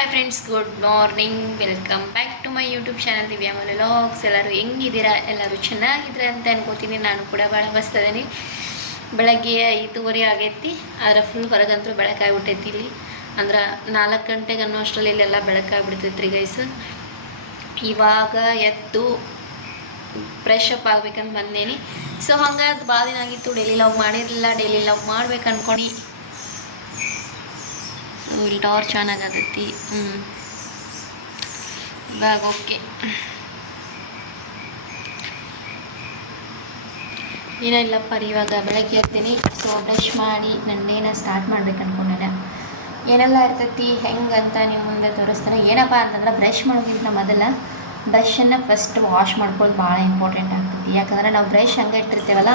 Hi friends, good morning. Welcome back to my YouTube channel Divya ಮಲೆ vlogs. ಎಲ್ಲರೂ ಹೆಂಗಿದ್ದೀರಾ? ಎಲ್ಲರೂ ಚೆನ್ನಾಗಿದ್ದೀರಾ ಅಂತ ಅನ್ಕೋತೀನಿ. ನಾನು ಕೂಡ ಭಾಳ ಮಸ್ತಿದ್ದೀನಿ. ಬೆಳಗ್ಗೆ 5:30 ಆಗೈತಿ, ಆದರೆ ಫುಲ್ ಹೊರಗಂತೂ ಬೆಳಕಾಗ್ಬಿಟ್ಟೈತಿ. ಇಲ್ಲಿ ಅಂದ್ರೆ 4 ಗಂಟೆಗೆ ಅನ್ನೋ ಅಷ್ಟರಲ್ಲಿ ಇಲ್ಲೆಲ್ಲ ಬೆಳಕಾಗ್ಬಿಡ್ತೈತ್ರಿ ಗೈಸ್. ಇವಾಗ ಎದ್ದು ಫ್ರೆಶ್ ಅಪ್ ಆಗ್ಬೇಕಂತ ಬಂದೇನಿ. ಸೊ ಹಂಗಾಗಿ ಭಾಳ ದಿನ ಆಗಿತ್ತು, ಡೈಲಿ ಲಾಗ್ ಮಾಡಿರಲಿಲ್ಲ. ಡೈಲಿ ಲಾಗ್ ಮಾಡ್ಬೇಕು ಅನ್ಕೊಂಡು ಇಲ್ಲಿ ಟಾರ್ಚ್ ಆನ್ ಆಗತೈತಿ. ಇವಾಗ ಓಕೆ. ಏನೋ ಇಲ್ಲಪ್ಪ ರೀ, ಇವಾಗ ಬೆಳಗ್ಗೆ ಎರ್ತೀನಿ. ಸೊ ಬ್ರಷ್ ಮಾಡಿ ನನ್ನೇನ ಸ್ಟಾರ್ಟ್ ಮಾಡ್ಬೇಕು ಅನ್ಕೊಂಡೆ. ಏನೆಲ್ಲ ಇರ್ತೈತಿ ಹೆಂಗೆ ಅಂತ ನಿಮ್ಮ ಮುಂದೆ ತೋರಿಸ್ತಾರೆ. ಏನಪ್ಪ ಅಂತಂದ್ರೆ, ಬ್ರಷ್ ಮಾಡೋಕ್ಕಿಂತ ಮೊದಲ ಬ್ರಷನ್ನು ಫಸ್ಟ್ ವಾಶ್ ಮಾಡ್ಕೊಳ್ಳೋದು ಭಾಳ ಇಂಪಾರ್ಟೆಂಟ್ ಆಗ್ತೈತಿ. ಯಾಕಂದರೆ ನಾವು ಬ್ರಷ್ ಹಂಗೆ ಇಟ್ಟಿರ್ತೀವಲ್ಲ,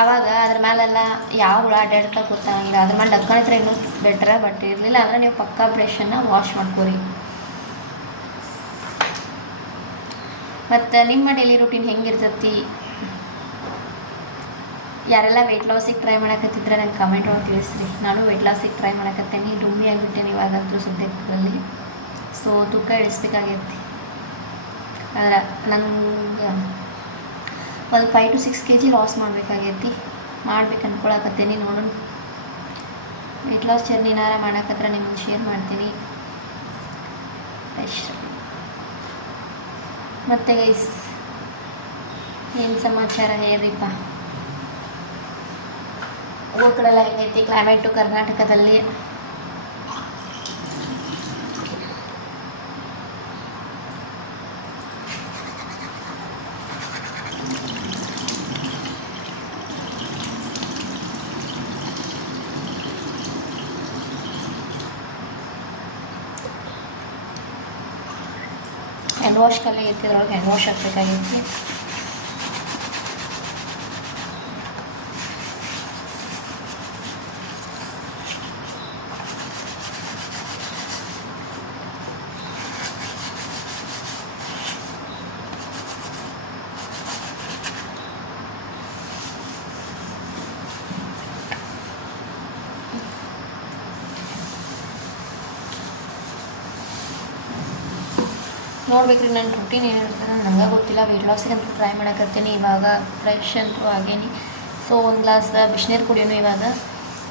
ಆವಾಗ ಅದ್ರ ಮೇಲೆಲ್ಲ ಯಾವ ಹುಳ ಅಡ್ಡಾಡ್ತಾ ಗೊತ್ತಾಗಿಲ್ಲ. ಅದ್ರ ಮೇಲೆ ಡಕ್ಕಣ ಹತ್ರ ಇನ್ನೂ ಬೆಟ್ರ. ಬಟ್ ಇರಲಿಲ್ಲ ಅಂದರೆ ನೀವು ಪಕ್ಕಾ ಬ್ರಷನ್ನು ವಾಶ್ ಮಾಡ್ಕೋರಿ. ಮತ್ತು ನಿಮ್ಮ ಡೈಲಿ ರೂಟೀನ್ ಹೆಂಗಿರ್ತೈತಿ? ಯಾರೆಲ್ಲ ವೆಯ್ಟ್ ಲಾಸಿಗೆ ಟ್ರೈ ಮಾಡಕತ್ತಿದ್ರೆ ನಂಗೆ ಕಮೆಂಟ್ ಒಳಗೆ ತಿಳಿಸ್ರಿ. ನಾನು ವೆಯ್ಟ್ ಲಾಸಿಗೆ ಟ್ರೈ ಮಾಡಕತ್ತೇನೆ. ಡುಮ್ಮಿ ಆಗಿಬಿಟ್ಟೇನೆ ಇವಾಗಂತೂ ಸದ್ಯದಲ್ಲಿ. ಸೊ ತೂಕ ಇಳಿಸ್ಬೇಕಾಗೈತಿ. ಆದರೆ ನಂಗೆ ಒಂದು 5 to 6 kg ಲಾಸ್ ಮಾಡಬೇಕಾಗೈತಿ. ಮಾಡ್ಬೇಕು ಅನ್ಕೊಳಕತ್ತೀನಿ. ನೋಡೋಣ, ವೆಯ್ಟ್ ಲಾಸ್ ಜರ್ನಿನಾರ ಮಾಡಕತ್ರ ನಿಮ್ಗೆ ಶೇರ್ ಮಾಡ್ತೀನಿ. ಅಷ್ಟು ಮತ್ತೆ ಗೈಸ್, ಏನು ಸಮಾಚಾರ ಹೇಳ್ರಿಪ್ಪ? ಊರ ಕಡೆಲ್ಲ ಹೆಂಗೈತಿ ಕ್ಲೈಮೇಟು ಕರ್ನಾಟಕದಲ್ಲಿ? ಹ್ಯಾಂಡ್ ವಾಶ್ ಕಲೆ ಇರ್ತಿದ್ರೊಳಗೆ ಹ್ಯಾಂಡ್ ವಾಶ್ ಹಾಕ್ಬೇಕಾಗಿತ್ತು. ನೋಡ್ಬೇಕ್ರಿ ನನ್ನ ರೂಟೀನ್ ಏನಿರ್ತದೆ ನಂಗೆ ಗೊತ್ತಿಲ್ಲ. ವೆಯ್ಟ್ ಲಾಸಿಗೆ ಅಂತೂ ಟ್ರೈ ಮಾಡಕತ್ತೀನಿ. ಇವಾಗ ಫ್ರೆಶ್ ಅಂತೂ ಆಗೇನಿ. ಸೊ ಒಂದು ಗ್ಲಾಸ್ ಬಿಸಿನೀರು ಕುಡಿಯೋನು. ಇವಾಗ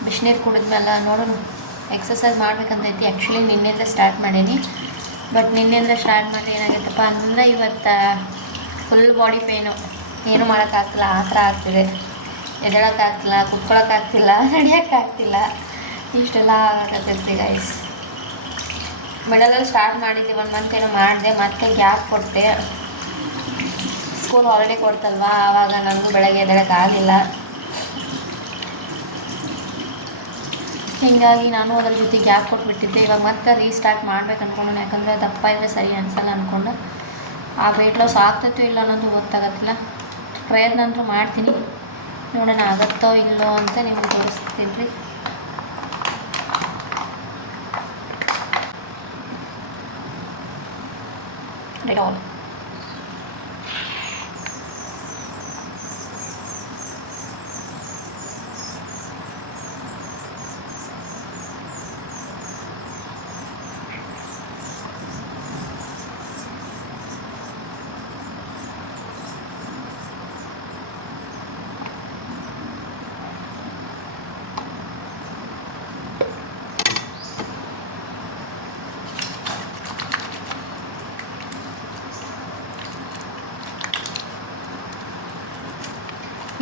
ಬಿಸಿನೀರು ಕುಡಿದ್ಮೇಲೆ ನೋಡೋಣ, ಎಕ್ಸಸೈಸ್ ಮಾಡ್ಬೇಕಂತೈತಿ. ಆ್ಯಕ್ಚುಲಿ ನಿನ್ನೆಯಿಂದ ಸ್ಟಾರ್ಟ್ ಮಾಡೀನಿ. ಬಟ್ ನಿನ್ನೆಯಿಂದ ಸ್ಟಾರ್ಟ್ ಮಾಡಿ ಏನಾಗೈತಪ್ಪ ಅಂದರೆ, ಇವತ್ತು ಫುಲ್ ಬಾಡಿ ಪೇನು. ಏನೂ ಮಾಡೋಕ್ಕಾಗ್ತಿಲ್ಲ, ಆ ಥರ ಆಗ್ತಿದೆ. ಎದ್ದೇಳೋಕ್ಕಾಗ್ತಿಲ್ಲ, ಕುತ್ಕೊಳ್ಳೋಕ್ಕಾಗ್ತಿಲ್ಲ, ನಡೆಯೋಕ್ಕಾಗ್ತಿಲ್ಲ. ಇಷ್ಟೆಲ್ಲ ಆಗಕತ್ತೈತಿ ಗೈಸ್. ಮಿಡಲಲ್ಲಿ ಸ್ಟಾರ್ಟ್ ಮಾಡಿದ್ದೆ, 1 ಮಂತ್ ಏನೋ ಮಾಡಿದೆ, ಮತ್ತೆ ಗ್ಯಾಪ್ ಕೊಟ್ಟೆ. ಸ್ಕೂಲ್ ಹಾಲಿಡೇ ಕೊಡ್ತಲ್ವ, ಆವಾಗ ನನಗೂ ಬೆಳಗ್ಗೆ ಎದ್ದೇಳೋಕ್ಕಾಗಿಲ್ಲ. ಹೀಗಾಗಿ ನಾನು ಅದರ ಜೊತೆ ಗ್ಯಾಪ್ ಕೊಟ್ಬಿಟ್ಟಿದ್ದೆ. ಇವಾಗ ಮತ್ತೆ ರೀಸ್ಟಾರ್ಟ್ ಮಾಡ್ಬೇಕು ಅಂದ್ಕೊಂಡು, ಯಾಕಂದರೆ ದಪ್ಪ ಇದ್ರೆ ಸರಿ ಅನ್ಸಲ್ಲ ಅಂದ್ಕೊಂಡು. ಆ ವೆಯ್ಟ್ ಲಾಸ್ ಆಗ್ತೈತೋ ಇಲ್ಲ ಅನ್ನೋದು ಗೊತ್ತಾಗತ್ತಿಲ್ಲ. ಪ್ರಯತ್ನ ಅಂತೂ ಮಾಡ್ತೀನಿ, ನೋಡೋಣ ಆಗುತ್ತೋ ಇಲ್ಲೋ ಅಂತ ನಿಮಗೆ ತೋರಿಸ್ತೀನಿ ರೀ. All.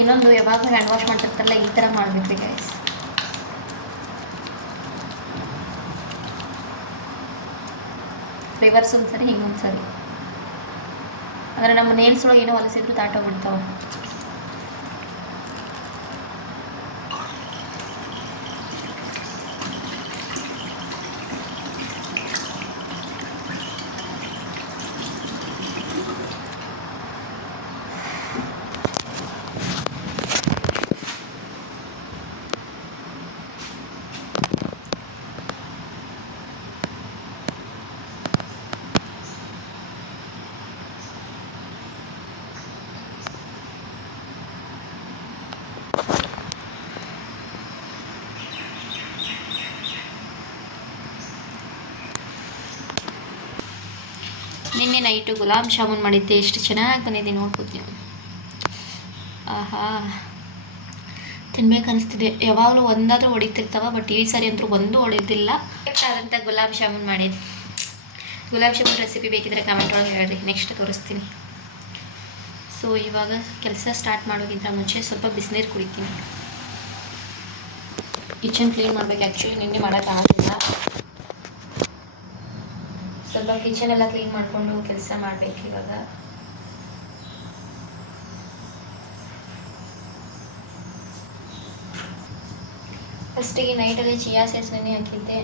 ಇನ್ನೊಂದು, ಯಾವಾಗ ಹ್ಯಾಂಡ್ ವಾಶ್ ಮಾಡ್ತಿರ್ತಾರಲ್ಲ, ಈ ಥರ ಮಾಡಬೇಕು ಗೈಸ್. ರಿವರ್ಸ್ ಒಂದು ಸರಿ, ಹಿಂಗೊಂದು ಸರಿ. ಅಂದರೆ ನಮ್ಮ ನೇಲ್ಸ್ ಒಳಗೆ ಏನೋ ಹೊಲಸಿದ್ರು ತಾಟೋಗ್ಬಿಡ್ತಾವೆ. ನಿನ್ನೆ ನೈಟು ಗುಲಾಬ್ ಜಾಮೂನ್ ಮಾಡಿದ್ದೆ, ಎಷ್ಟು ಚೆನ್ನಾಗಿ ಬಂದಿದೆ ನೋಡ್ಬೋದು ನೀವು. ಆಹಾ, ತಿನ್ಬೇಕು ಅನಿಸ್ತಿದೆ. ಯಾವಾಗಲೂ ಒಂದಾದರೂ ಹೊಡಿತಿರ್ತಾವ, ಬಟ್ ಈ ಸಾರಿ ಅಂತೂ ಒಂದು ಹೊಡೆದಿಲ್ಲ. ಆದಂಥ ಗುಲಾಬ್ ಜಾಮೂನ್ ಮಾಡಿದ್ದು. ಗುಲಾಬ್ ಜಾಮೂನ್ ರೆಸಿಪಿ ಬೇಕಿದ್ರೆ ಕಮೆಂಟ್ ಒಳಗೆ ಹೇಳ್ರಿ, ನೆಕ್ಸ್ಟ್ ತೋರಿಸ್ತೀನಿ. ಸೊ ಇವಾಗ ಕೆಲಸ ಸ್ಟಾರ್ಟ್ ಮಾಡೋಕ್ಕಿಂತ ಮುಂಚೆ ಸ್ವಲ್ಪ ಬಿಸಿನೀರು ಕುಡಿತೀನಿ. ಕಿಚನ್ ಕ್ಲೀನ್ ಮಾಡಬೇಕು. ಆ್ಯಕ್ಚುಲಿ ನಿನ್ನೆ ಮಾಡೋಕ್ಕಾಗಲಿಲ್ಲ. ಸ್ವಲ್ಪ ಕಿಚನ್ ಎಲ್ಲ ಕ್ಲೀನ್ ಮಾಡಿಕೊಂಡು ಕೆಲಸ ಮಾಡಬೇಕು ಇವಾಗ. ಫಸ್ಟಿಗೆ ನೈಟಲ್ಲಿ ಚಿಯಾ ಸೀಡ್ಸ್ ನೆನೆ ಹಾಕಿದ್ದೆ.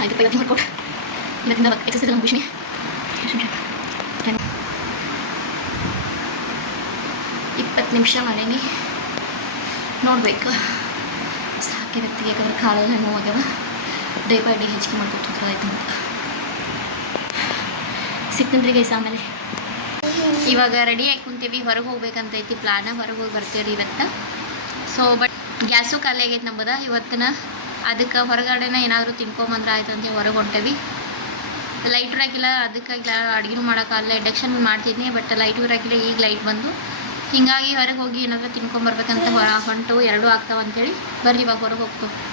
ಆಯ್ತು, ಮಾಡ್ಕೊಡು. ಇದರಿಂದ ಎಕ್ಸಸೈಸ್ ನಮ್ಮ ಖುಷಿ. 20 ನಿಮಿಷ ಮಾಡೀನಿ, ನೋಡ್ಬೇಕು ಸಾಕಿರತ್ತಿ. ಯಾಕಂದ್ರೆ ಕಾಲೆಲ್ಲ ನೋವಾಗ್ಯವ. ಡೇ ಬೈ ಡೇ ಹೆಚ್ಚಿಗೆ ಮಾಡ್ಕೊತಿದ್ರು ಆಯ್ತು ಅಂತ ಸಿಗ್ತೀನಿ ಗೈಸ್. ಆಮೇಲೆ ಇವಾಗ ರೆಡಿ ಆಗಿ ಕುಂತೀವಿ, ಹೊರಗೆ ಹೋಗ್ಬೇಕಂತೈತಿ ಪ್ಲಾನ. ಹೊರಗೆ ಹೋಗಿ ಬರ್ತೀವಿ ಇವತ್ತು. ಸೊ ಬಟ್ ಗ್ಯಾಸು ಖಾಲಿ ಆಗೈತೆ ನಮ್ಮದ ಇವತ್ತಿನ. ಅದಕ್ಕೆ ಹೊರಗಡೆನ ಏನಾದರೂ ತಿನ್ಕೊಂಬಂದ್ರೆ ಆಯ್ತು ಅಂತ ಹೊರಗೆ ಹೊಂಟೇವಿ. ಲೈಟ್ ಇರಾಕಿಲ್ಲ, ಅದಕ್ಕಾಗಿ ಅಡುಗೆನೂ ಮಾಡೋಕ್ಕಾಗಲ್ಲ. ಇಂಡಕ್ಷನ್ ಮಾಡ್ತಿದ್ನಿ, ಬಟ್ ಲೈಟು ಇರಾಕಿಲ್ಲ. ಈಗ ಲೈಟ್ ಬಂದು ಹೀಗಾಗಿ ಹೊರಗೆ ಹೋಗಿ ಏನಾದರೂ ತಿನ್ಕೊಂಬರ್ಬೇಕಂತ ಹೊಂಟು. ಎರಡೂ ಆಗ್ತಾವೆ ಅಂತೇಳಿ ಬರ್ರಿ ಇವಾಗ ಹೊರಗೆ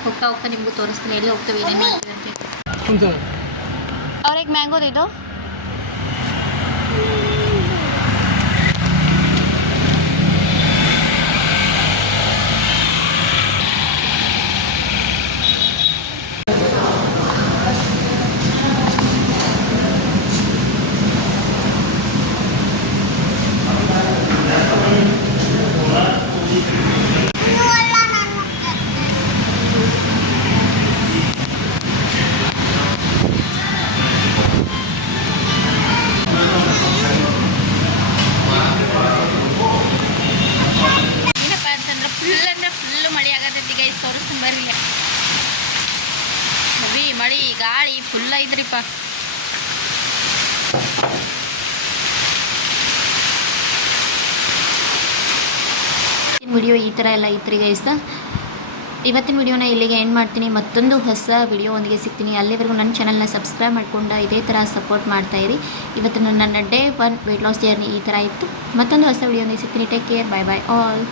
ಹೋಗ್ತಾ ಹೋಗ್ತಾ ನಿಮಗೂ ತೋರಿಸ್ತೀನಿ ಎಲ್ಲಿ ಹೋಗ್ತೇವೆ, ಏನೇನು ಮಾಡ್ತೀವಿ ಅಂತೇಳಿ. ಅವ್ರಿಗೆ ಮ್ಯಾಂಗೋದಿದು ಮಳಿ ಗಾಳಿ ಫುಲ್ ಐತ್ರಿಪ್ಪ. ವಿಡಿಯೋ ಈ ಥರ ಎಲ್ಲ ಐತ್ರಿ ಗೈಸ್. ಇವತ್ತಿನ ವಿಡಿಯೋನ ಇಲ್ಲಿಗೆ ಎಂಡ್ ಮಾಡ್ತೀನಿ. ಮತ್ತೊಂದು ಹೊಸ ವಿಡಿಯೋ ಒಂದಿಗೆ ಸಿಗ್ತೀನಿ. ಅಲ್ಲಿವರೆಗೂ ನನ್ನ ಚಾನಲ್ನ ಸಬ್ಸ್ಕ್ರೈಬ್ ಮಾಡಿಕೊಂಡು ಇದೇ ಥರ ಸಪೋರ್ಟ್ ಮಾಡ್ತಾಯಿರಿ. ಇವತ್ತು ನನ್ನ ಡೇ 1 ವೆಯ್ಟ್ ಲಾಸ್ ಜರ್ನಿ ಈ ಥರ ಇತ್ತು. ಮತ್ತೊಂದು ಹೊಸ ವಿಡಿಯೋ ಒಂದಿಗೆ ಸಿಗ್ತೀನಿ. Take care, bye bye all.